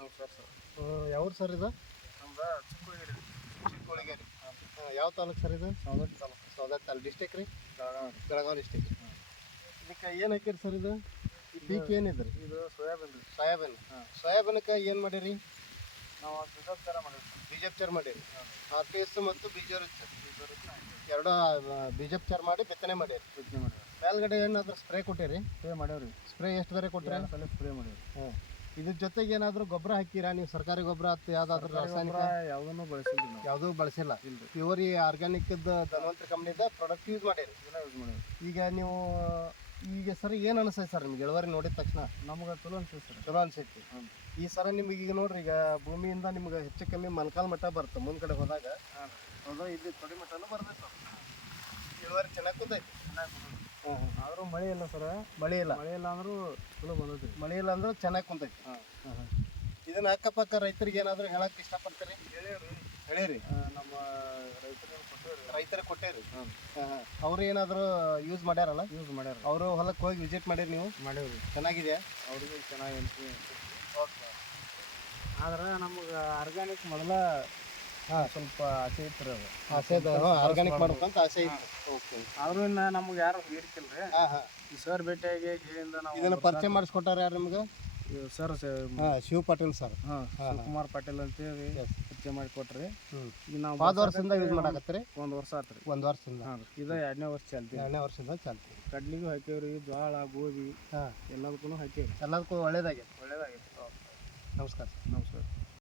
ನಮಸ್ಕಾರ ಸರ್. ಯಾವ್ದು ಸರ್ ಇದು? ನಮ್ದು ಚಿಕ್ಕೋಳಿಗೆರೆ. ಚಿಕ್ಕೋಳಿಗೆರೆ. ಯಾವ ತಾಲೂಕು ಸರ್ ಇದು? ಸವದತ್ತಿ ತಾಲೂಕು. ಸೌದತ್ತಿ ತಾಲೂಕು. ಡಿಸ್ಟಿಕ್ ರೀ? ಬೆಳಗಾವಿ. ಬೆಳಗಾವಿ ಡಿಸ್ಟಿಕ್. ಇದಕ್ಕೆ ಏನು ಹಾಕಿರಿ ಸರ್ ಇದು? ಈ ಪೀಕ್ ಏನಿದೆ ರೀ? ಇದು ಸೋಯಾಬೀನ್ ರೀ. ಸೋಯಾಬೀನ್. ಸೋಯಾಬೀನಕ್ಕೆ ಏನು ಮಾಡಿರಿ? ನಾವು ಬೀಜೋಪಚಾರ ಮಾಡಿರಿ. ಬೀಜೋಪಚಾರ ಮಾಡಿರಿ. RTS ಮತ್ತು ಬೀಜೋಪಚಾರ ಎರಡು ಬೀಜೋಪಚಾರ ಮಾಡಿ ಬಿತ್ತನೆ ಮಾಡಿರಿ. ಬಿತ್ತನೆ ಮಾಡಿರಿ. ಮೇಲ್ಗಡೆ ಏನಾದರೂ ಸ್ಪ್ರೇ ಕೊಟ್ಟಿರಿ? ಸ್ಪ್ರೇ ಮಾಡೇವ್ರಿ. ಸ್ಪ್ರೇ ಎಷ್ಟು ಬೇರೆ ಕೊಟ್ಟಿರಿ? ಸಲ ಸ್ಪ್ರೇ ಮಾಡೇವ್ರಿ. ಇದ್ರ ಜೊತೆಗೆ ಏನಾದರೂ ಗೊಬ್ಬರ ಹಾಕಿರಾ ನೀವು? ಸರ್ಕಾರಿ ಗೊಬ್ಬರ ಅಥವಾ ಯಾವುದಾದ್ರೂ ರಾಸಾಯನಿಕ? ಯಾವುದನ್ನು ಬಳಸಿಲ್ಲ ನಾವು. ಯಾವುದೂ ಬಳಸಿಲ್ಲ. ಇಲ್ರಿ. ಪ್ಯೂರ್ ಆರ್ಗ್ಯಾನಿಕ್ದು ಧನ್ವಂತರಿ ಕಂಪ್ನಿದ ಪ್ರಾಡಕ್ಟ್ ಯೂಸ್ ಮಾಡಿರಿ. ಇದನ್ನ ಯೂಸ್ ಮಾಡೇವ್ರಿ. ಈಗ ನೀವು ಈಗ ಸರ್ ಏನು ಅನಿಸ್ತೈತೆ ಸರ್ ನಿಮ್ಗೆ ಇಳುವರಿ ನೋಡಿದ ತಕ್ಷಣ? ನಮ್ಗೆ ಚಲೋ ಅನ್ಸುತ್ತೆ ಸರ್. ಚಲೋ ಅನ್ಸೈತಿ. ಈ ಸರ ನಿಮ್ಗೆ ಈಗ ನೋಡ್ರಿ, ಈಗ ಭೂಮಿಯಿಂದ ನಿಮ್ಗೆ ಹೆಚ್ಚು ಕಮ್ಮಿ ಮೊಣಕಾಲು ಮಟ್ಟ ಬರುತ್ತೆ ಮುಂದ್ ಕಡೆ ಹೋದಾಗ. ಹೌದು, ಇಲ್ಲಿ ತೊಡಿ ಮಟ್ಟನೂ ಬರ್ತೈತೆ. ಇಳುವರಿ ಚೆನ್ನಾಗಿ ಕುಂತೈತಿ. ಆದರೂ ಮಳೆ ಇಲ್ಲ ಸರ್. ಮಳೆ ಇಲ್ಲ. ಮಳೆ ಇಲ್ಲ ಅಂದ್ರೂ ಚಲೋ ಬಂದೈತಿ. ಮಳೆ ಇಲ್ಲ ಅಂದ್ರೆ ಚೆನ್ನಾಗಿ ಕುಂತೈತಿ. ಇದನ್ನ ಅಕ್ಕಪಕ್ಕ ರೈತರಿಗೆ ಏನಾದರೂ ಹೇಳಕ್ಕೆ ಇಷ್ಟಪಡ್ತೀರಿ? ಹೇಳಿರಿ. ನಮ್ಮ ರೈತರಿಗೆ ಕೊಟ್ಟೇವ್ರಿ. ರೈತರಿಗೆ ಕೊಟ್ಟೇರಿ. ಅವ್ರು ಏನಾದರೂ ಯೂಸ್ ಮಾಡ್ಯಾರಲ್ಲ? ಯೂಸ್ ಮಾಡ್ಯಾರ. ಅವರು ಹೊಲಕ್ಕೆ ಹೋಗಿ ವಿಸಿಟ್ ಮಾಡಿರಿ ನೀವು? ಮಾಡೇವ್ರಿ. ಚೆನ್ನಾಗಿದೆಯಾ? ಅವ್ರಿಗೆ ಚೆನ್ನಾಗಿ ಅನ್ಸಿ. ಓಕೆ. ಆದ್ರೆ ನಮಗೆ ಆರ್ಗ್ಯಾನಿಕ್ ಮೊದಲ ಸ್ವಲ್ಪ ಆಸೆ ಇತ್ತು ರೀ. ಅದು ಆಸೆ ಆರ್ಗ್ಯಾನಿಕ್ ಮಾಡ್ಬೇಕಂತ ಆಸೆ ಇತ್ತು. ಓಕೆ. ಆದ್ರೂ ಇನ್ನು ನಮ್ಗೆ ಯಾರು ಹೇಳಿಕಿಲ್ರಿ. ಈ ಸರ್ ಭೇಟಿಯಾಗಿ ಹೇಳಿಂದ ನಾವು ಇದನ್ನ ಪರಿಚಯ ಮಾಡಿಸ್ಕೊಟ್ಟಾರ ಯಾರು ನಿಮ್ಗೆ? Sir Shiva Patil sir. ಶಿವಕುಮಾರ್ ಪಾಟೀಲ್ ಅಂತೇಳಿ ಪರಿಚಯ ಮಾಡಿ ಕೊಟ್ರಿ. ಈಗ ನಾವು ಹೋದ ವರ್ಷದಿಂದ ಯೂಸ್ ಮಾಡಕತ್ತೀರಿ? 1 ವರ್ಷ ಆತ್ರಿ. 1 ವರ್ಷದಿಂದ. ಇದು 2ನೇ ವರ್ಷ ಚಾಲ್ತಿ. 2ನೇ ವರ್ಷದಿಂದ ಚಾಲ್ತಿ. ಕಡ್ಲಿಗೂ ಹಾಕೇವ್ರಿ, ಜೋಳ, ಗೋಧಿ ಎಲ್ಲದಕ್ಕೂ ಹಾಕೇವ್ರಿ. ಎಲ್ಲದಕ್ಕೂ ಒಳ್ಳೇದಾಗೈತೆ. ಒಳ್ಳೇದಾಗೈತಿ. ನಮಸ್ಕಾರ. ನಮಸ್ಕಾರ.